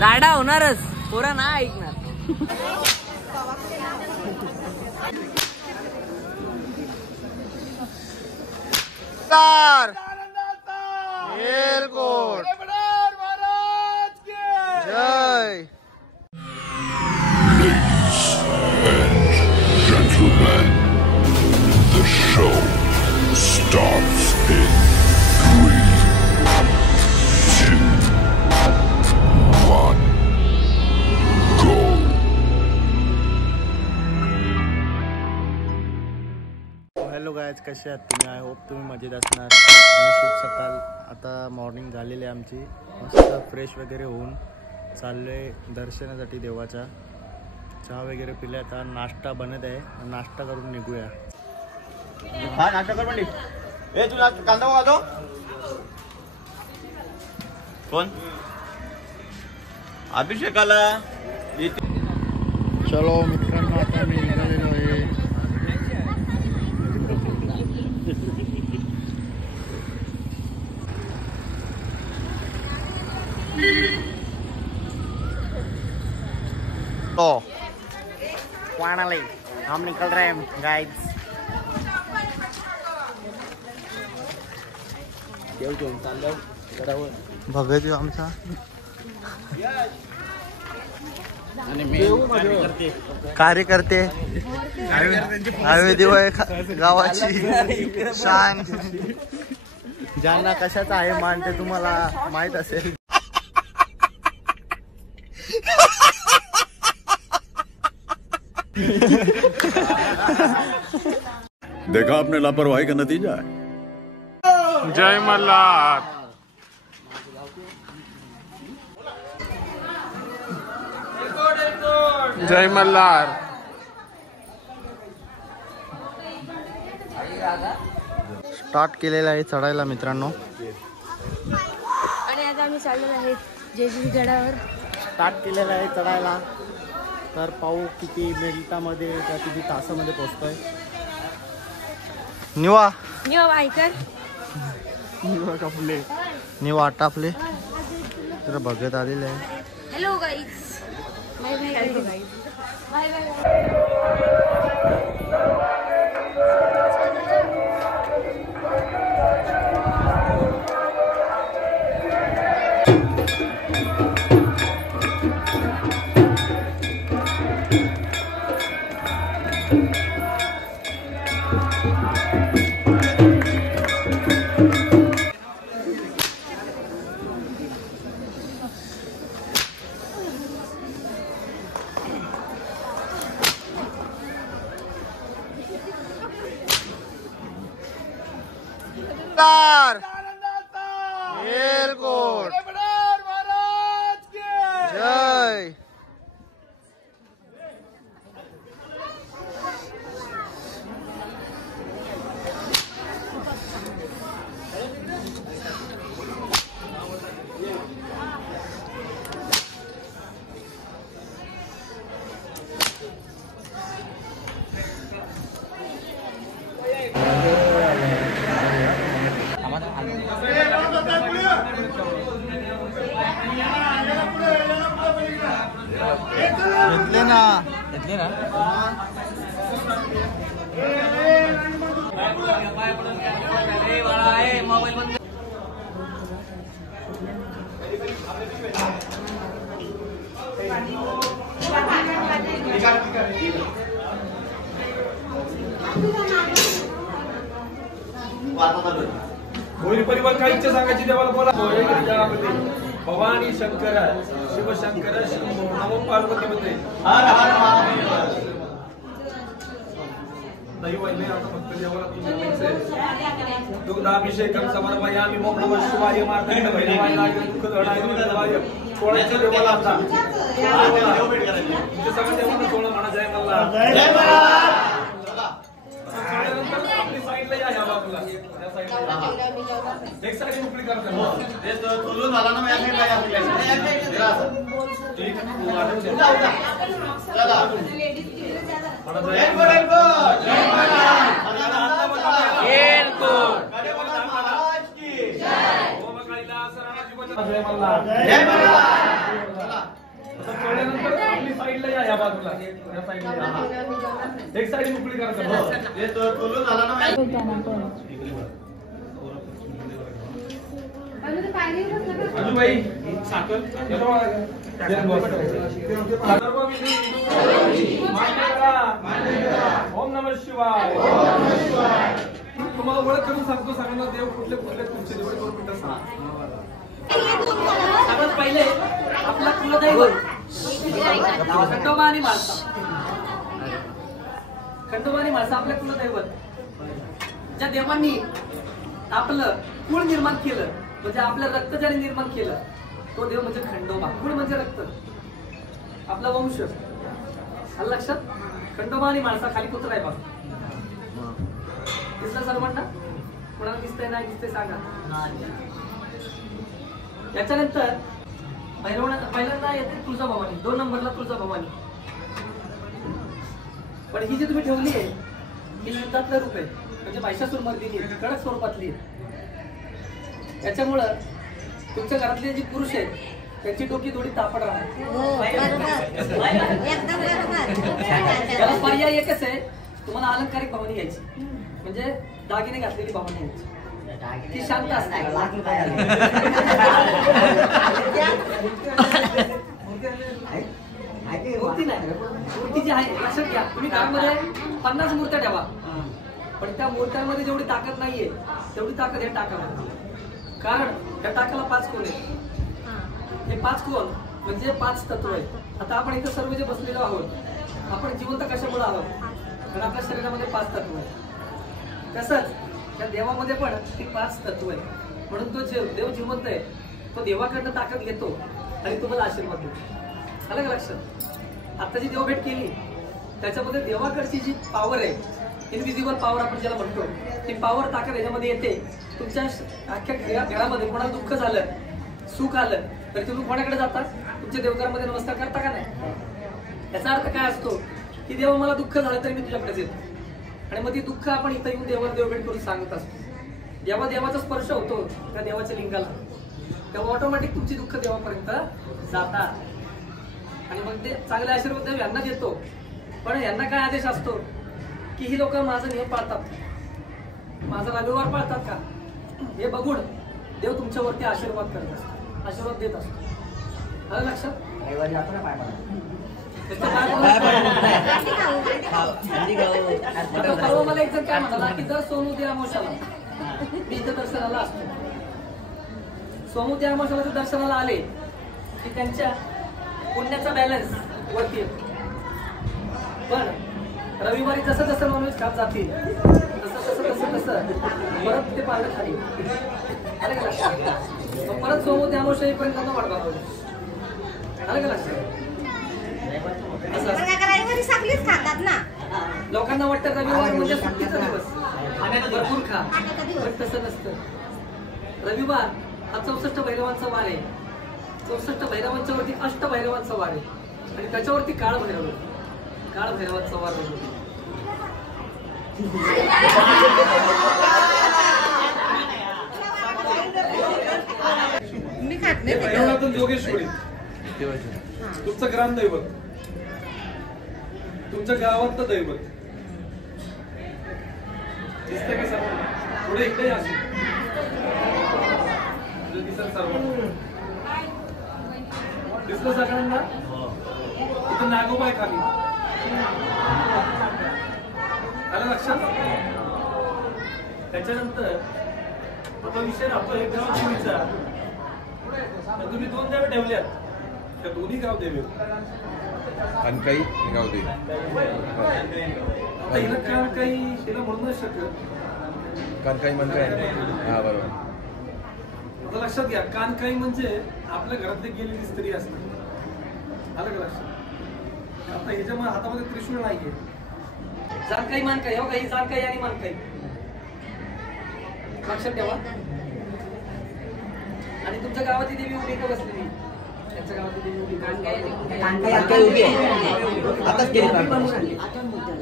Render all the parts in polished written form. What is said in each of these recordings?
राडा होणारच, पोरा ना ऐकणार. एअरपोर्ट जय. Gentlemen, the show starts in 3, 2, 1, go. Hello guys, कसे आहात तुम्ही? आय होप तुम्ही मजेत असणार. आणि शुभ सकाळ. आता मॉर्निंग झालेली आहे आमची. मस्त फ्रेश वगैरे होऊन चाललो आहे दर्शनासाठी देवाच्या. चहा वगैरे पिले. आता नाश्ता बनत आहे, नाश्ता करून निघूया. हा नाश्ता कर पंडित. ए तू कांदा वाजव. कोण? अभिषेकाला. चलो मित्रांनो, आता मी निघालेलो आहे. तो फाइनली हम निकल रहे हैं गाइस. देव घेऊन चाललो भगत आमचा. कार्यकर्ते आयुर्वेदिक गावाची शान. ज्यांना कशाचा आहे मान ते तुम्हाला माहित असेल. देखा आपने लापरवाही का नतीजा है. जय मल्हार. जय मल्हार. स्टार्ट केलेला आहे चढायला मित्रांनो. आणि आता आम्ही चाललेलो आहे जेजुरी गडावर. स्टार्ट केलेला आहे चढायला. तर पाहू किती मिनिटामध्ये किंवा किती तासामध्ये पोहोचतोय. निवा ऐकर निवा टापले तर बघत आलेले आहे. Hello guys. Bye bye guys. Bye bye. Airport जय. घेतले ना. होळी परिवार काय इच्छा सांगायची देवाला बोला. भवानी शंकर शिवशंकर नमो पार्वती मध्ये दुग्धाभिषेकम समर्पयामि ओम नमः शिवाय. मार्तंड भैरवाय दुःखदहनाय देवाय. कोणाच्या देवाला आता तुमच्या सगळ्या देवाला सोळा म्हणा. जय मल्हार. जय मल्हार. आपली साईडला या ह्या बाजूला. एक साईड उकळी करतात. ते तोलून झाला ना. या साईडला या. ठीक चला. जय मल्हार. आपला या साईडला एक साईड मोकळी करायचं हे तो तोलून झाला ना आजूबाई साखर येतो ओम नमः शिवाय. तुम्हाला ओळख करून सांगतो सगळ्यांना देव कुठले कुठले तुमचे जेवढे करून मिळतात सगळ्यात पहिले आपला कुलदैवत खंडोबा आणि म्हाळसा. खंडोबा आणि म्हाळसा आपल्या कुलदैवत. ज्या देवांनी आपलं कुळ निर्माण केलं म्हणजे आपलं रक्त ज्याने निर्माण केलं तो देव म्हणजे खंडोबा. कुळ म्हणजे रक्त, आपला वंश. आलं लक्षात? खंडोबा आणि म्हाळसा खाली कुत्रा आहे बघा. दिसलं सर्वांना? कोणाला दिसतंय नाही दिसतंय सांगा. याच्यानंतर पहिल्यांदा येते तुळजाभवानी, 2 नंबरला तुळजाभवानी. पण ही जी तुम्ही ठेवली आहे ही युद्धातलं रूप आहे म्हणजे महिषासूर मर्दिनी कडक स्वरूपातली आहे. याच्यामुळं तुमच्या घरातले जे पुरुष आहेत त्यांची डोकी थोडी तापड राहणार. त्याला पर्याय एकच आहे, तुम्हाला अलंकारिक भवानी घ्यायची म्हणजे दागिने घातलेली भवानी घ्यायची. ती शांत असते. मूर्ती नाही, मूर्ती जी आहे लक्षात घ्या. तुम्ही घरामध्ये 50 मूर्त्या ठेवा पण त्या मूर्त्यांमध्ये जेवढी ताकद नाहीये तेवढी ताकद हे टाकाला. कारण त्या टाकाला 5 कोण आहे. हे 5 कोण म्हणजे 5 तत्व आहेत. आता आपण इथं सर्व जे बसलेलो आहोत आपण जिवंत कशामुळे आहोत कारण आपल्या शरीरामध्ये 5 तत्व आहेत. तसंच त्या देवामध्ये पण ती 5 तत्व आहेत. म्हणून तो देव जिवंत आहे तो देवाकडनं ताकद घेतो आणि तुम्हाला आशीर्वाद देतो. आलं का लक्षात? आता जी देवभेट केली त्याच्यामध्ये देवाकडची जी पॉवर आहे इनविजिबल पॉवर आपण ज्याला म्हणतो ती पॉवर ताकद याच्यामध्ये येते. तुमच्या अख्ख्या घरामध्ये कोणाला दुःख झालं सुख आलं तर तुम्ही कोणाकडे जाता? तुमच्या देवघरामध्ये नमस्कार करता का नाही? याचा अर्थ काय असतो की देव मला दुःख झालं तरी मी तुझ्याकडेच येतो आणि मग ती दुःख आपण इथं येऊन देवाला देवभेट करून सांगत असतो. जेव्हा देवाचा स्पर्श होतो त्या देवाच्या लिंगाला तेव्हा ऑटोमॅटिक तुमची दुःख देवापर्यंत जातात आणि मग ते चांगले आशीर्वाद देव यांना देतो. पण यांना काय आदेश असतो की ही लोक माझा नियम पाळतात, माझा रविवार पाळतात का हे बघून देव तुमच्यावरती आशीर्वाद करत असतो, आशीर्वाद देत असतो. आलं लक्षात? परवा मला एक जण काय म्हणाला की जर सोमवती अमावस्याला मी इथं दर्शनाला असतो, सोमवती अमावस्याला दर्शनाला आले की त्यांच्या पुण्याचा बॅलन्स वरती येतो. पण रविवारी जसं जसं नॉनव्हेज खात जातील तसं परत ते पाळलं खाली. आलं का लक्षात? परत सोमवती अमावस्या येईपर्यंत त्यांना वाट बघावं. आलं का लक्षात? लोकांना वाटतं रविवार म्हणजे सुट्टीचा दिवस भरपूर खा पण तसं नसतं. रविवार हा 64 भैरवांचा वार आहे. 64 भैरवांच्या वरती अष्टभैरवांचा वार आहे आणि त्याच्यावरती काळ भैरवांचा वार होतो. जोगेश्वरी तुमचं ग्रामदैवत, तुमच्या गावातलं दैवत दिसतंय का सर्व? थोडं इकडे असेल दिसलं सगळ्यांना? इथं नागोबाई खाली. आलं लक्षात? त्याच्यानंतर आता विषय राहतो एक गाव देवीचा. तुम्ही 2 देवे ठेवल्यात त्या दोन्ही गाव देवी कणकाई गावदेवी. आता हिला कणकाई हिला म्हणूनच शकत कणकाई म्हणताय. हा बरोबर. आता लक्षात घ्या कानकाई म्हणजे आपल्या घरातली गेलेली स्त्री असते. आलं का लक्षात? आता ह्याच्यामुळे हातामध्ये त्रिशूळ नाहीये. जानकाई मानकाई हो काही जानकाई आणि मानकाई लक्षात ठेवा. आणि तुमच्या गावाची देवी उभी का बसलेली? त्यांच्या गावाची देवी उभी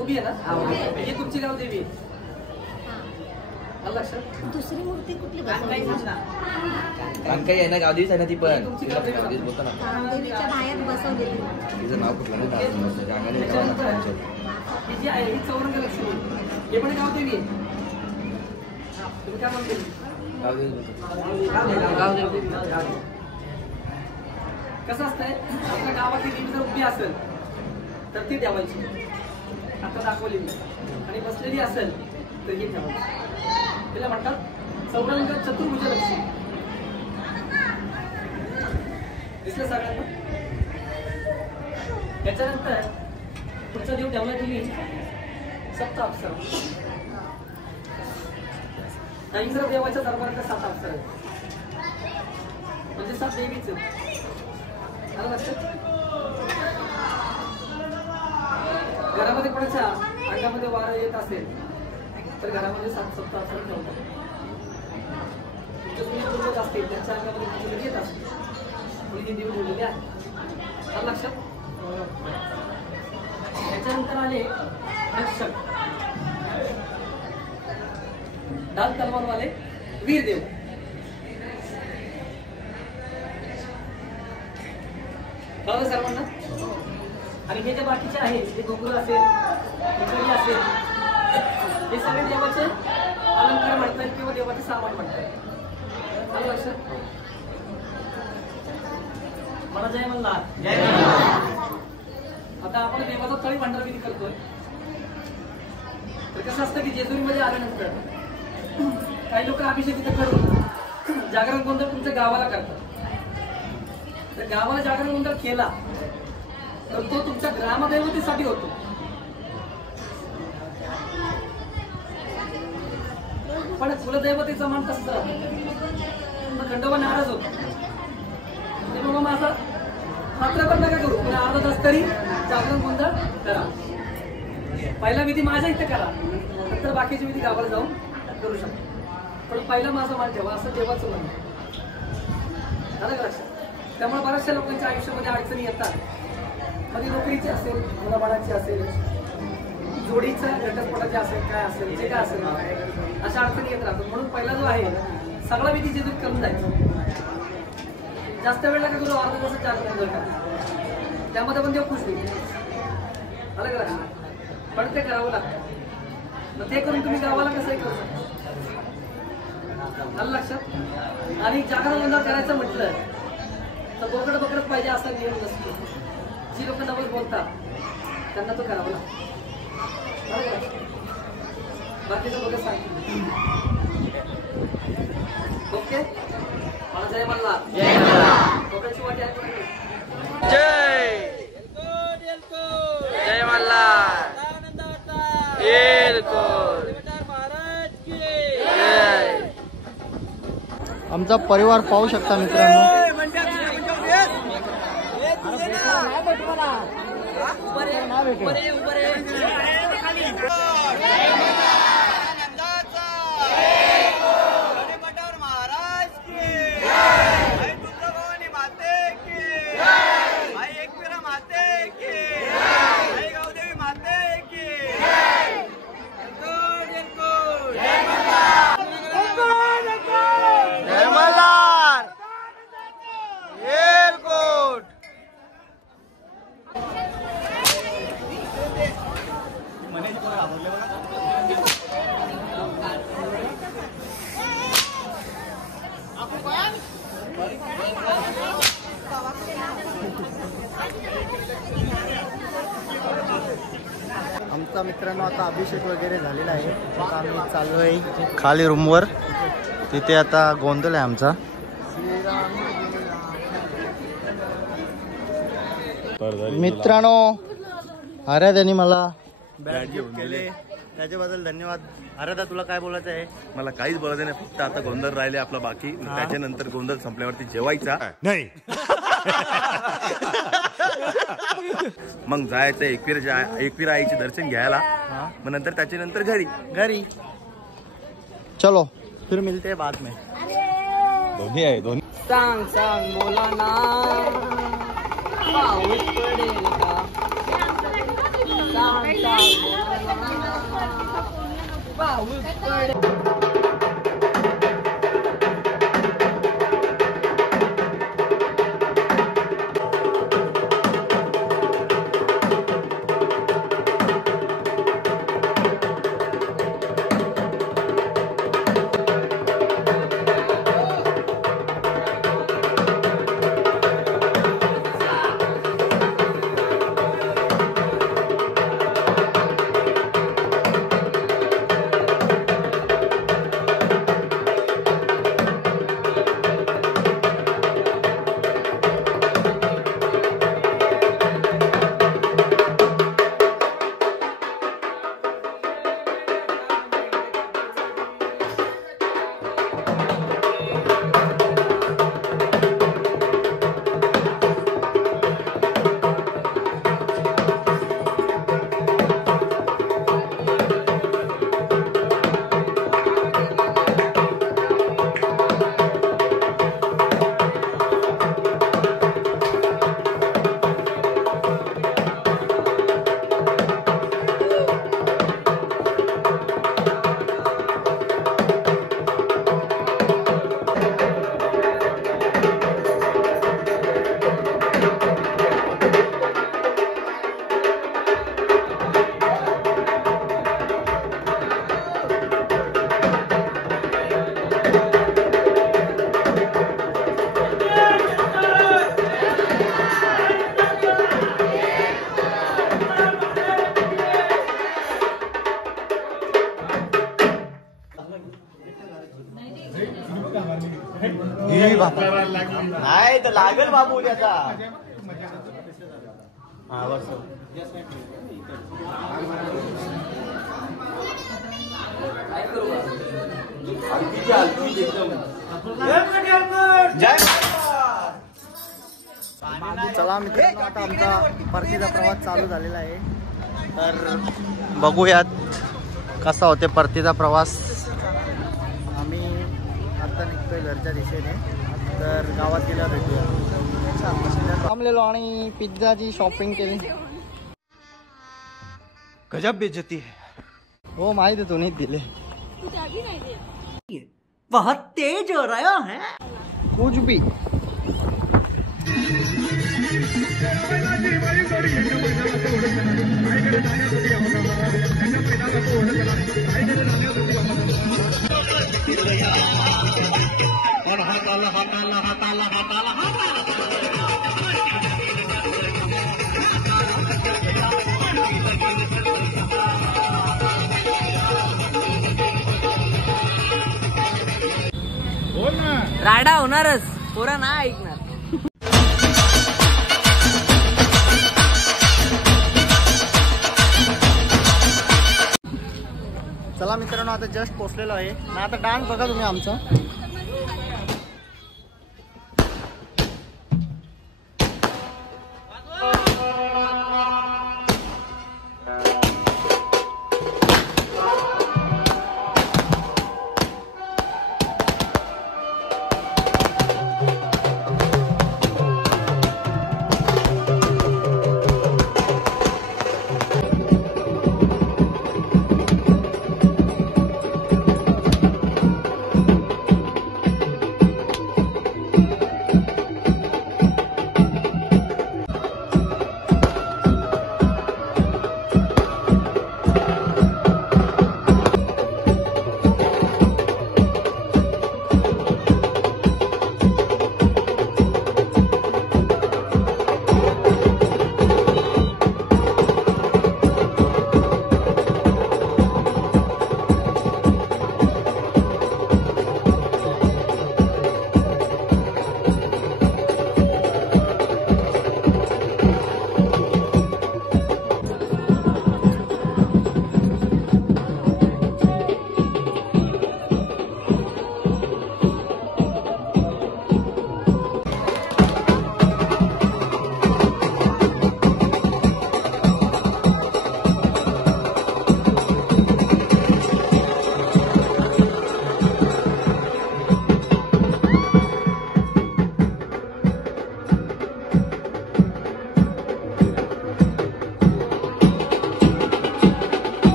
उभी आहे ना? ही तुमची गाव देवी. आलं लक्षात? दुसरी मूर्ती कुठली बसवली? कानकाई आहे ना गावदेवीच आहे ना ती पण तुमची तिला गावदेवी. गावदेवीच बोलतो ना कामदेवीच्या बाहेर बसवलेली. तिचं नाव कुठलं नाही गावाला त्याच्यानंतर ही जी आहे ही चौरंग लक्ष्मी, हे पण गावदेवी आहे. तुम्ही काय म्हणते? गावदेवीच बोलतो गावदेवी. कसं असतंय, आपल्या गावातली देवी जर उभी असेल तर ती ठेवायची, आता दाखवली मी, आणि बसलेली असेल तर ही ठेवायची. तिला म्हणतात चौरंग चतुर्भुज लक्ष्मी. दिसलं सगळ्यांना? याच्यानंतर पुढचा देव ठेवला तुम्ही सप्त अप्सरा. इंद्र देवाच्या दरबारात 7 अप्सरा आहेत, म्हणजे 7 देवीच. आलं लक्षात? घरामध्ये कोणाच्या अंगामध्ये वारा येत असेल तर घरामध्ये 7 सप्त अप्सरा ठेवतात. तुमच्या तुम्ही पूर्वज असतील त्यांच्या अंगामध्ये पूजन येत असतील, ही देव ठेवलेली आहे. आलं लक्षात? त्याच्यानंतर आले रक्षक, ढाल तलवारवाले वीर देव. कळलं सर्वांना? आणि हे जे बाकीचे आहेत, हे गोकुळ असेल, इकडे असेल, हे सगळे देवाचे अलंकार म्हणतात किंवा देवाचे सामान म्हणतात. आलं लक्षात? मला जय म्हणला. आता आपण देवाचा तळी भांडार विधी करतोय. तर कसं असतं की जेजुरीमध्ये आल्यानंतर काही लोक अभिषेक इथं करून जागरण गोंधळ तुमच्या गावाला करतात. तर गावाला जागरण गोंधळ केला तर तो तुमच्या ग्रामदैवतेसाठी होतो. पण कुलदैवतेचा मान कसं राहतो, खंडोबा नाराज होतो. ते बाबा माझा मात्र पण नका करू, पण अर्धा तास तरी जागरण गोंधळ करा. पहिला विधी माझ्या इथे करा, नंतर बाकीची विधी गावाला जाऊन करू शकतो. पण पहिला माझा मान ठेवा, असं देवाचं मान. झालं का लक्षात? त्यामुळे बऱ्याचशा लोकांच्या आयुष्यामध्ये अडचणी येतात. कधी नोकरीची असेल, मुलाबाळाची असेल, जोडीच्या घटस्फोटाची असेल, काय असेल, जे काय असेल, अशा अडचणी येत राहतात. म्हणून पहिला जो आहे सगळा विधी जेजूत करून जायचं. जास्त वेळ नका करू, अर्धा तास जागरण गोंधळ करा, त्यामध्ये पण देव खुश होईल. आलं का लक्षात? पण ते करावं लागतं. मग ते करून तुम्ही गावाला कसंही करू शकता. आलं लक्षात? आणि जागरण गोंधळ करायचं म्हटलं तर बोकडं बकडत पाहिजे असा नियम नसतो. जी लोक नवल बोलतात त्यांना तो करावा लागतो. बाकीचं बघत सांगतो. ओके, मला जय म्हणला. बोकडाची वाटी आहे. जय मल्हार. आमचा परिवार पाहू शकता मित्रांनो. आमचा मित्रांनो आता अभिषेक वगैरे झालेला आहे. आता आम्ही चाललो आहे खाली रूमवर. तिथे आता गोंधळ आहे आमचा. मित्रांनो आराध्याने मला बॅट गिफ्ट केले, त्याच्याबद्दल धन्यवाद. आराध्या तुला काय बोलायचं आहे? मला काहीच बोलायचं नाही, फक्त आता गोंधळ राहिले आपला बाकी. त्याच्यानंतर गोंधळ संपल्यावरती जेवायचा नाही, मग जायचं एकवीर आईचे दर्शन घ्यायला, मग नंतर त्याच्यानंतर घरी. चलो फिर मिलते हैं बाद में. दोन्ही आहे दोन्ही. सांग सांग बोला ना, पाऊस पडेल का? सांग सांग बोला ना, पाऊस पडेल. नाही तर लागेल बाबू त्याचा. हा बस चला मित्रांनो, आता आमचा परतीचा प्रवास चालू झालेला आहे. तर बघूयात कसा होते परतीचा प्रवास. आम्ही आता निघतोय घरच्या दिशेने. तर गावात गेल्यावर भेटूया. थांबलेलो आणि पिझ्झाची शॉपिंग केली. गजब बेइज्जती है. हो माहिती आहे, तुम्हीच दिले. बहुत तेज हो रहा है कुछ भी. राडा होणारच, पोरा नाही ऐकणार. चला मित्रांनो, आता जस्ट पोचलेलो आहे ना. आता डान्स बघा तुम्ही आमचा.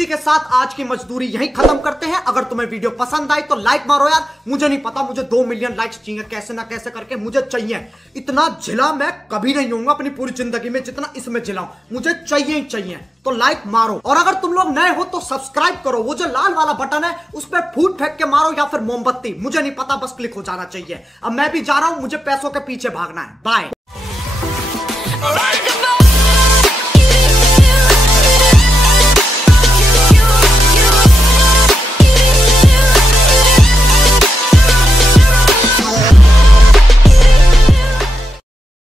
इसी के साथ आज की मजदूरी यहीं खत्म करते हैं। अगर तुम्हें वीडियो पसंद आई तो लाइक मारो यार। मुझे नहीं पता, मुझे 2 मिलियन लाइक्स चाहिए, कैसे ना कैसे करके मुझे चाहिए। इतना झिला मैं कभी नहीं होऊंगा अपनी पूरी जिंदगी में जितना इसमें झिलाऊं, मुझे चाहिए ही चाहिए। तो लाइक मारो, और अगर तुम लोग नए हो तो सब्सक्राइब करो। वो जो लाल वाला बटन है उस पर फूट फेंक के मारो या फिर मोमबत्ती, मुझे नहीं पता, बस क्लिक हो जाना चाहिए। अब मैं भी जा रहा हूं, मुझे पैसों के पीछे भागना है। बाय।